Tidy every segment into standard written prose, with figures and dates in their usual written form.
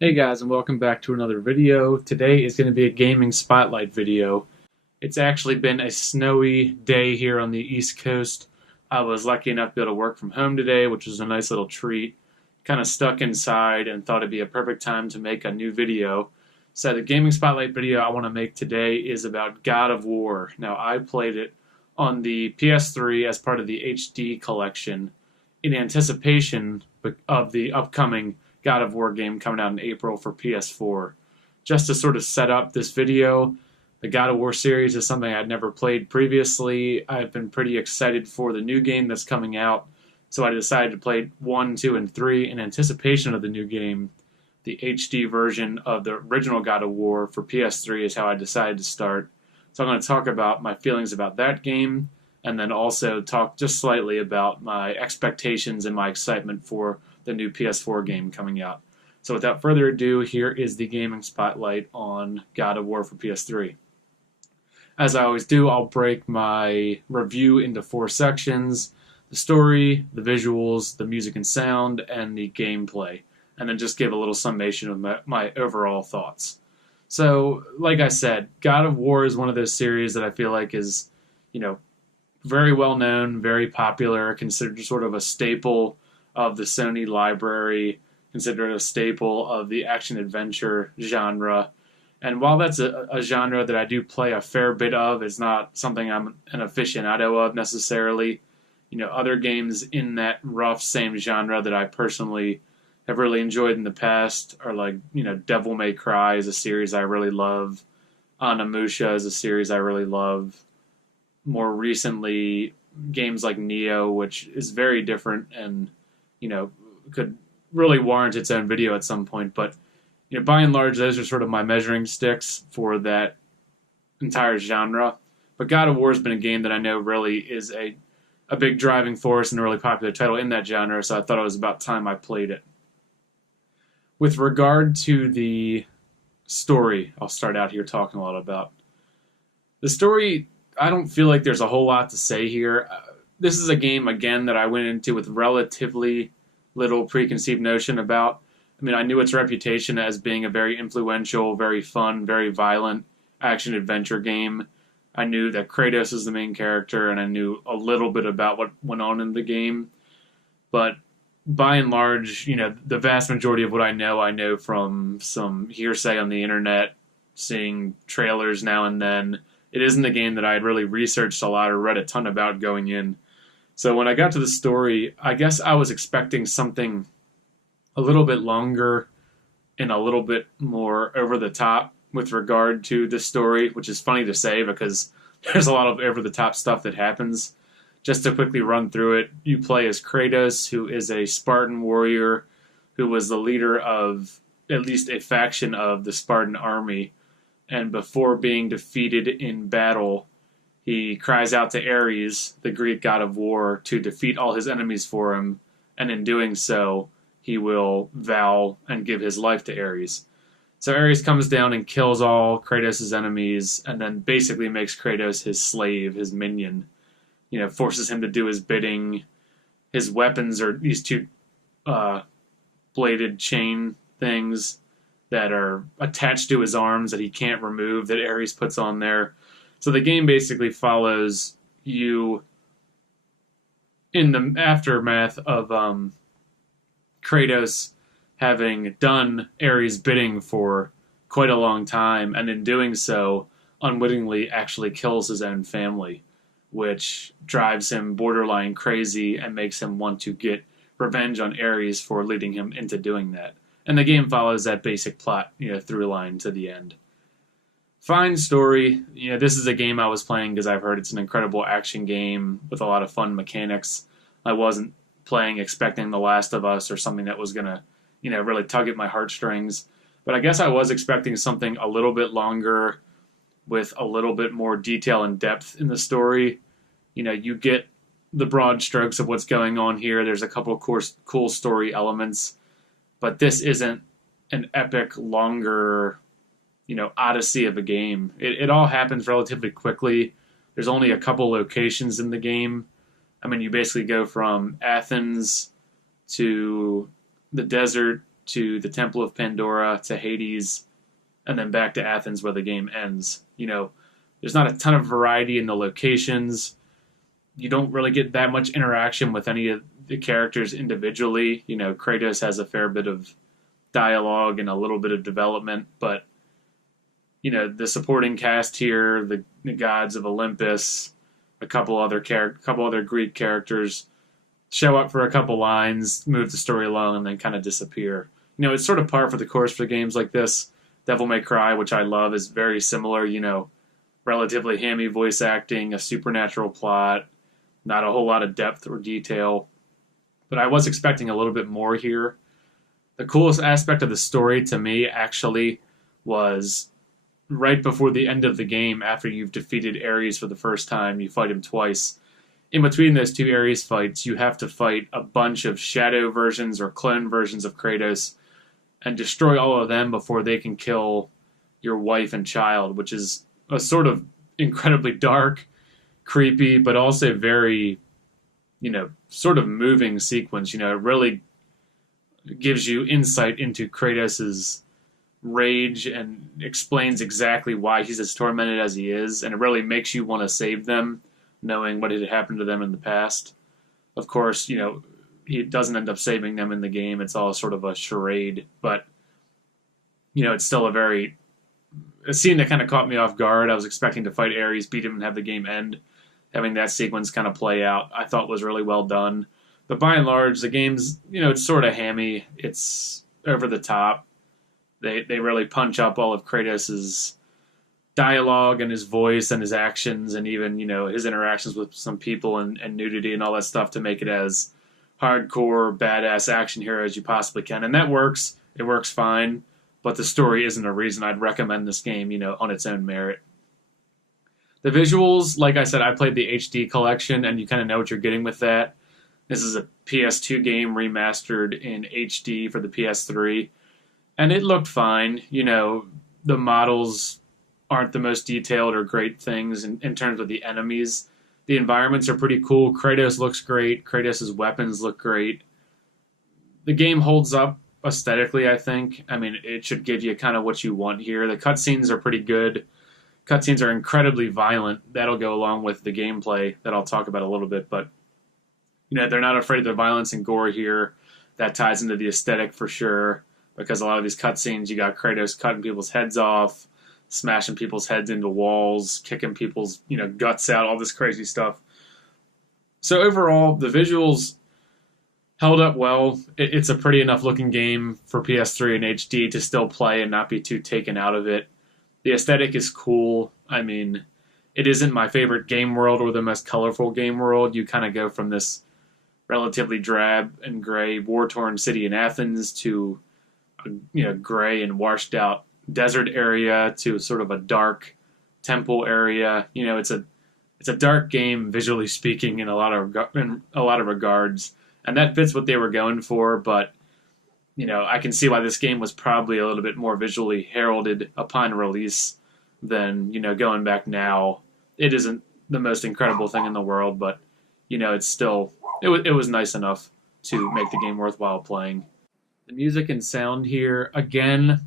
Hey guys, and welcome back to another video. Today is going to be a gaming spotlight video. It's actually been a snowy day here on the East Coast. I was lucky enough to be able to work from home today, which was a nice little treat. Kind of stuck inside and thought it'd be a perfect time to make a new video. So the gaming spotlight video I want to make today is about God of War. Now I played it on the PS3 as part of the HD collection in anticipation of the upcoming God of War game coming out in April for PS4. Just to sort of set up this video, the God of War series is something I'd never played previously. I've been pretty excited for the new game that's coming out, so I decided to play 1, 2, and 3 in anticipation of the new game. The HD version of the original God of War for PS3 is how I decided to start. So I'm going to talk about my feelings about that game, and then also talk just slightly about my expectations and my excitement for the new PS4 game coming out. So without further ado, here is the gaming spotlight on God of War for PS3. As I always do, I'll break my review into 4 sections: the story, the visuals, the music and sound, and the gameplay, and then just give a little summation of my overall thoughts. So, like I said, God of War is one of those series that I feel like is, very well known, very popular, considered sort of a staple of the Sony library, considered a staple of the action adventure genre. And while that's a genre that I do play a fair bit of, it's not something I'm an aficionado of necessarily. Other games in that rough same genre that I personally have really enjoyed in the past are like, Devil May Cry is a series I really love. Onimusha is a series I really love. More recently, games like Neo, which is very different and, could really warrant its own video at some point. But, by and large, those are sort of my measuring sticks for that entire genre. But God of War has been a game that I know really is a big driving force and a really popular title in that genre, so I thought it was about time I played it. With regard to the story, I'll start out here talking a lot about. The story, I don't feel like there's a whole lot to say here. This is a game, again, that I went into with relatively little preconceived notion about. I mean, I knew its reputation as being a very influential, very fun, very violent action-adventure game. I knew that Kratos is the main character, and I knew a little bit about what went on in the game. But by and large, the vast majority of what I know from some hearsay on the internet, seeing trailers now and then. It isn't a game that I had really researched a lot or read a ton about going in. So when I got to the story, I guess I was expecting something a little bit longer and a little bit more over the top with regard to the story, which is funny to say because there's a lot of over the top stuff that happens. Just to quickly run through it, you play as Kratos, who is a Spartan warrior who was the leader of at least a faction of the Spartan army. And before being defeated in battle, he cries out to Ares, the Greek god of war, to defeat all his enemies for him, and in doing so, he will vow and give his life to Ares. So Ares comes down and kills all Kratos' enemies, and then basically makes Kratos his slave, his minion. Forces him to do his bidding. His weapons are these two bladed chain things that are attached to his arms that he can't remove, that Ares puts on there. So the game basically follows you in the aftermath of Kratos having done Ares' bidding for quite a long time, and in doing so, unwittingly actually kills his own family, which drives him borderline crazy and makes him want to get revenge on Ares for leading him into doing that. And the game follows that basic plot, through line to the end. Fine story. This is a game I was playing because I've heard it's an incredible action game with a lot of fun mechanics. I wasn't playing expecting The Last of Us or something that was going to, really tug at my heartstrings. But I guess I was expecting something a little bit longer with a little bit more detail and depth in the story. You get the broad strokes of what's going on here. There's a couple of cool story elements. But this isn't an epic, longer, odyssey of a game. It all happens relatively quickly. There's only a couple locations in the game. I mean, you basically go from Athens to the desert to the Temple of Pandora to Hades, and then back to Athens where the game ends. There's not a ton of variety in the locations. You don't really get that much interaction with any of the characters individually. Kratos has a fair bit of dialogue and a little bit of development, but the supporting cast here, the gods of Olympus, a couple other Greek characters show up for a couple lines, move the story along, and then kind of disappear. It's sort of par for the course for games like this. Devil May Cry, which I love, is very similar. Relatively hammy voice acting, a supernatural plot, not a whole lot of depth or detail. But I was expecting a little bit more here. The coolest aspect of the story to me actually was right before the end of the game, after you've defeated Ares for the first time. You fight him twice. In between those two Ares fights, you have to fight a bunch of shadow versions or clone versions of Kratos and destroy all of them before they can kill your wife and child, which is a sort of incredibly dark, creepy, but also very, sort of moving sequence. It really gives you insight into Kratos's rage and explains exactly why he's as tormented as he is, and it really makes you want to save them, knowing what had happened to them in the past. Of course, he doesn't end up saving them in the game. It's all sort of a charade, but it's still a scene that kind of caught me off guard. I was expecting to fight Ares, beat him, and have the game end. Having that sequence kind of play out, I thought was really well done. But by and large, the game's, it's sort of hammy. It's over the top. They really punch up all of Kratos's dialogue and his voice and his actions and even, his interactions with some people and nudity and all that stuff to make it as hardcore, badass action hero as you possibly can. And that works. It works fine. But the story isn't a reason I'd recommend this game, on its own merit. The visuals, like I said, I played the HD collection, and you kind of know what you're getting with that. This is a PS2 game remastered in HD for the PS3, and it looked fine. The models aren't the most detailed or great things in terms of the enemies. The environments are pretty cool. Kratos looks great. Kratos' weapons look great. The game holds up aesthetically, I think. I mean, it should give you kind of what you want here. The cutscenes are pretty good. Cutscenes are incredibly violent. That'll go along with the gameplay that I'll talk about a little bit, but they're not afraid of the violence and gore here. That ties into the aesthetic for sure, because a lot of these cutscenes, you got Kratos cutting people's heads off, smashing people's heads into walls, kicking people's guts out, all this crazy stuff. So overall, the visuals held up well. It's a pretty enough looking game for PS3 and HD to still play and not be too taken out of it. The aesthetic is cool. I mean, it isn't my favorite game world or the most colorful game world. You kind of go from this relatively drab and gray war-torn city in Athens to a gray and washed out desert area to sort of a dark temple area. It's a dark game visually speaking in a lot of regards. And that fits what they were going for, but, I can see why this game was probably a little bit more visually heralded upon release than, going back now. It isn't the most incredible thing in the world, but, it's still, it was nice enough to make the game worthwhile playing. The music and sound here, again,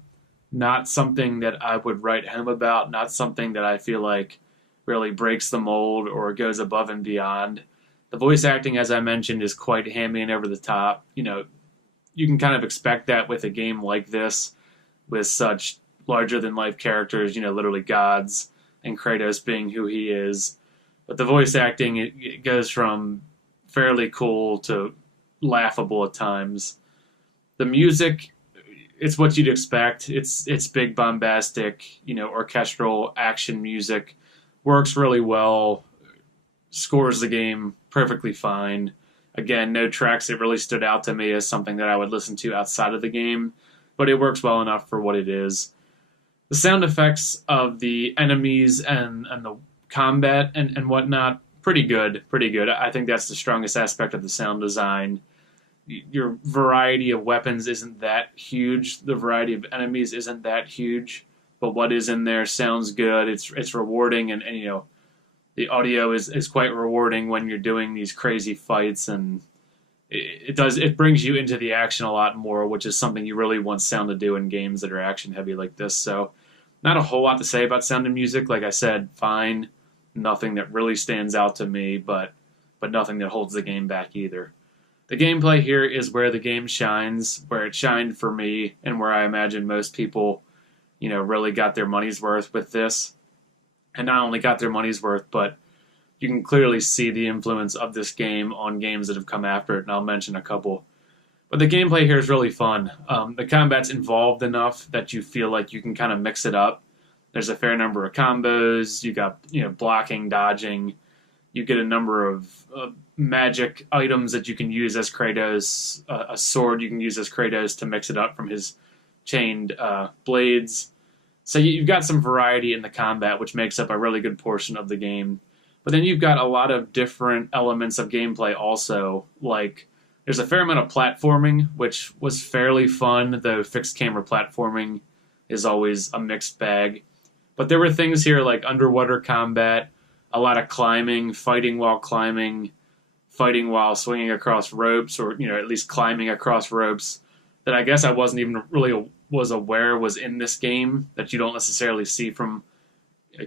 not something that I would write home about, not something that I feel like really breaks the mold or goes above and beyond. The voice acting, as I mentioned, is quite hammy and over the top. You can kind of expect that with a game like this, with such larger-than-life characters, literally gods, and Kratos being who he is. But the voice acting, it goes from fairly cool to laughable at times. The music, it's what you'd expect. It's big, bombastic, orchestral action music. Works really well. Scores the game perfectly fine. Again, no tracks that really stood out to me as something that I would listen to outside of the game, but it works well enough for what it is. The sound effects of the enemies and the combat and whatnot, pretty good. I think that's the strongest aspect of the sound design. Your variety of weapons isn't that huge. The variety of enemies isn't that huge, but what is in there sounds good. It's rewarding, and the audio is quite rewarding when you're doing these crazy fights, and it brings you into the action a lot more, which is something you really want sound to do in games that are action heavy like this. So, not a whole lot to say about sound and music. Like I said, fine, nothing that really stands out to me, but nothing that holds the game back either. The gameplay here is where the game shines, where it shined for me, and where I imagine most people, really got their money's worth with this. And not only got their money's worth, but you can clearly see the influence of this game on games that have come after it, and I'll mention a couple. But the gameplay here is really fun. The combat's involved enough that you feel like you can kind of mix it up. There's a fair number of combos. You got blocking, dodging. You get a number of magic items that you can use as Kratos. A sword you can use as Kratos to mix it up from his chained blades. So you've got some variety in the combat, which makes up a really good portion of the game. But then you've got a lot of different elements of gameplay also, like there's a fair amount of platforming, which was fairly fun, though fixed camera platforming is always a mixed bag. But there were things here like underwater combat, a lot of climbing, fighting while swinging across ropes, or at least climbing across ropes that I guess I wasn't even really was aware was in this game, that you don't necessarily see from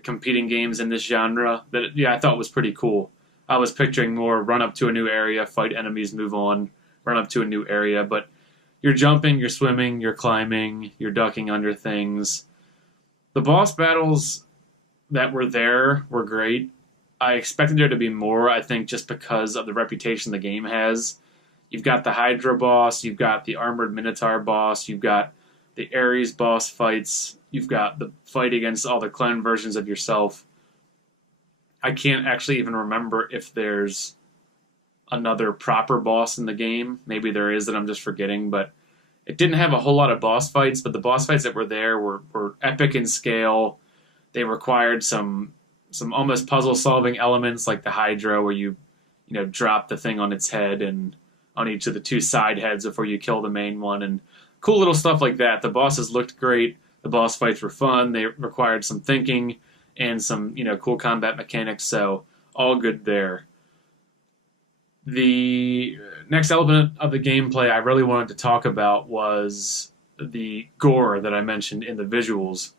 competing games in this genre. That I thought was pretty cool. I was picturing more run up to a new area, fight enemies, move on, run up to a new area, but you're jumping, you're swimming, you're climbing, you're ducking under things. The boss battles that were there were great. I expected there to be more, I think, just because of the reputation the game has. You've got the Hydra boss, you've got the Armored Minotaur boss, you've got the Ares boss fights, you've got the fight against all the clone versions of yourself. I can't actually even remember if there's another proper boss in the game. Maybe there is that I'm just forgetting, but it didn't have a whole lot of boss fights, but the boss fights that were there were epic in scale. They required some almost puzzle-solving elements, like the Hydra, where you drop the thing on its head and on each of the two side heads before you kill the main one, and cool little stuff like that. The bosses looked great. The boss fights were fun. They required some thinking and some cool combat mechanics, so all good there. The next element of the gameplay I really wanted to talk about was the gore that I mentioned in the visuals.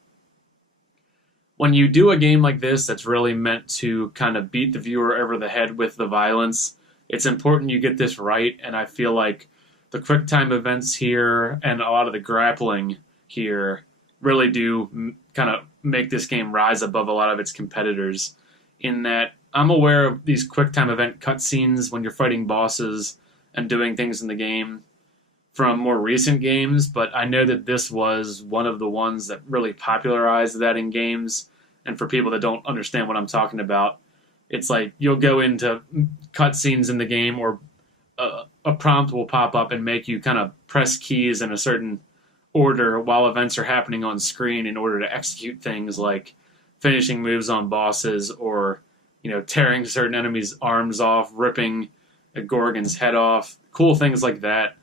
When you do a game like this that's really meant to kind of beat the viewer over the head with the violence, it's important you get this right, and I feel like the quick time events here and a lot of the grappling here really do kind of make this game rise above a lot of its competitors, in that I'm aware of these quick time event cutscenes when you're fighting bosses and doing things in the game from more recent games, but I know that this was one of the ones that really popularized that in games. And for people that don't understand what I'm talking about, it's like you'll go into cutscenes in the game, or a prompt will pop up and make you kind of press keys in a certain order while events are happening on screen in order to execute things like finishing moves on bosses, or tearing certain enemies' arms off, ripping a Gorgon's head off, cool things like that.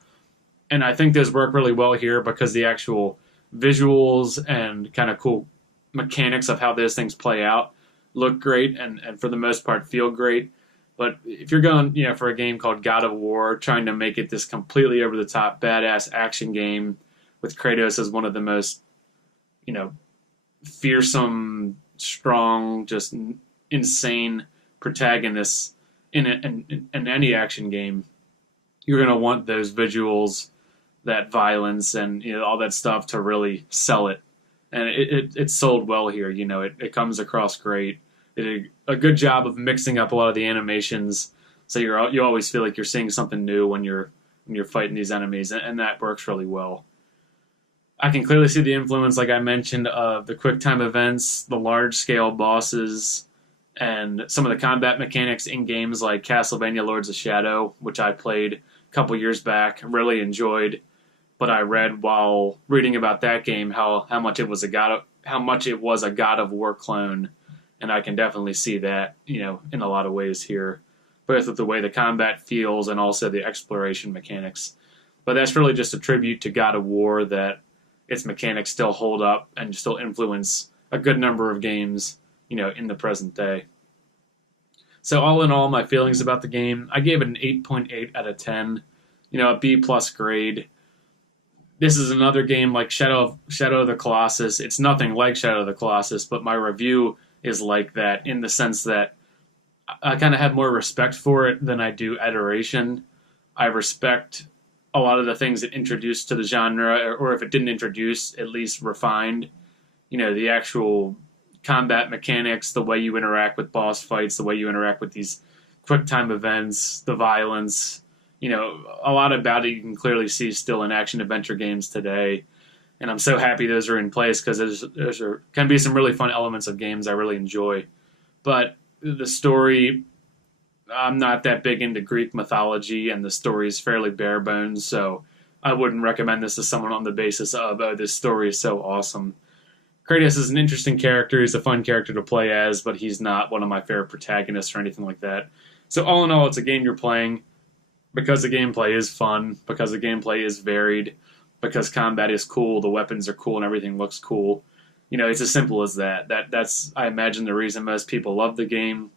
And I think those work really well here because the actual visuals and kind of cool mechanics of how those things play out look great and for the most part feel great. But if you're going for a game called God of War, trying to make it this completely over-the-top, badass action game with Kratos as one of the most fearsome, strong, just insane protagonists in any action game, you're going to want those visuals, that violence, and all that stuff to really sell it. And it's sold well here. It comes across great. They did a good job of mixing up a lot of the animations, so you always feel like you're seeing something new when you're fighting these enemies, and that works really well. I can clearly see the influence, like I mentioned, of the QuickTime events, the large-scale bosses, and some of the combat mechanics in games like Castlevania Lords of Shadow, which I played a couple years back, really enjoyed. But I read while reading about that game how much it was a God of War clone, and I can definitely see that in a lot of ways here, both with the way the combat feels and also the exploration mechanics. But that's really just a tribute to God of War, that its mechanics still hold up and still influence a good number of games in the present day. So all in all, my feelings about the game, I gave it an 8.8 out of 10. A B plus grade. This is another game like Shadow of the Colossus. It's nothing like Shadow of the Colossus, but my review is like that in the sense that I kind of have more respect for it than I do adoration. I respect a lot of the things it introduced to the genre, or if it didn't introduce, at least refined. The actual combat mechanics, the way you interact with boss fights, the way you interact with these quick time events, the violence. A lot about it you can clearly see still in action adventure games today. And I'm so happy those are in place because there can be some really fun elements of games I really enjoy. But the story, I'm not that big into Greek mythology, and the story is fairly bare bones, so I wouldn't recommend this to someone on the basis of, oh, this story is so awesome. Kratos is an interesting character. He's a fun character to play as, but he's not one of my favorite protagonists or anything like that. So all in all, it's a game you're playing because the gameplay is fun, because the gameplay is varied, because combat is cool, the weapons are cool, and everything looks cool. It's as simple as that. That's, I imagine, the reason most people love the game,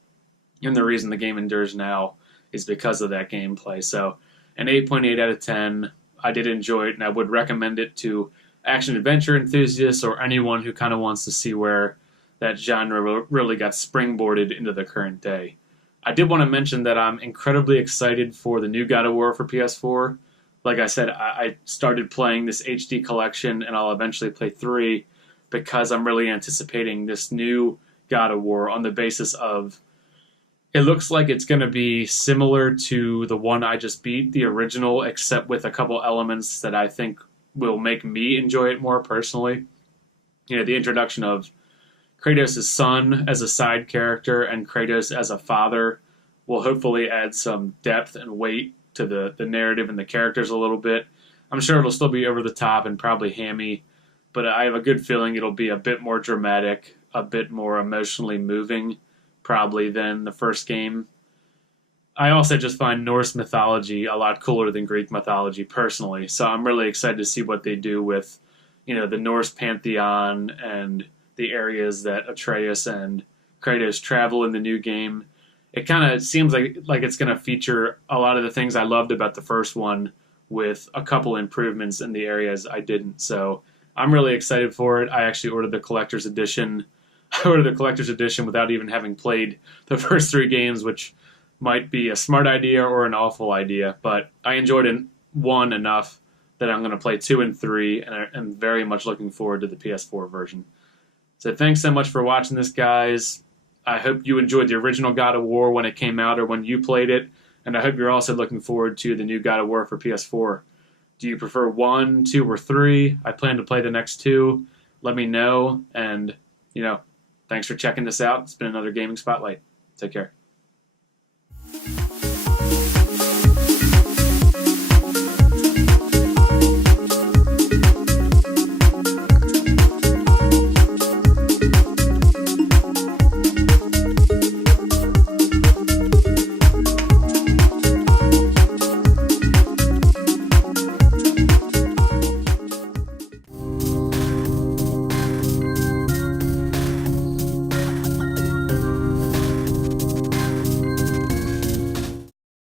and the reason the game endures now is because of that gameplay. So an 8.8 out of 10. I did enjoy it, and I would recommend it to action-adventure enthusiasts or anyone who kind of wants to see where that genre really got springboarded into the current day. I did want to mention that I'm incredibly excited for the new God of War for PS4. Like I said, I started playing this HD collection, and I'll eventually play 3 because I'm really anticipating this new God of War on the basis of it looks like it's going to be similar to the one I just beat, the original, except with a couple elements that I think will make me enjoy it more personally. The introduction of Kratos' son as a side character and Kratos as a father will hopefully add some depth and weight to the narrative and the characters a little bit. I'm sure it'll still be over the top and probably hammy, but I have a good feeling it'll be a bit more dramatic, a bit more emotionally moving, probably, than the first game. I also just find Norse mythology a lot cooler than Greek mythology personally, so I'm really excited to see what they do with, the Norse pantheon and the areas that Atreus and Kratos travel in the new game. It kind of seems like it's going to feature a lot of the things I loved about the first one with a couple improvements in the areas I didn't. So I'm really excited for it. I actually ordered the collector's edition. I ordered the collector's edition without even having played the first 3 games, which might be a smart idea or an awful idea. But I enjoyed 1 enough that I'm going to play 2 and 3, and I'm very much looking forward to the PS4 version. So thanks so much for watching this, guys. I hope you enjoyed the original God of War when it came out or when you played it, and I hope you're also looking forward to the new God of War for PS4. Do you prefer 1, 2, or 3? I plan to play the next 2. Let me know, and, thanks for checking this out. It's been another Gaming Spotlight. Take care.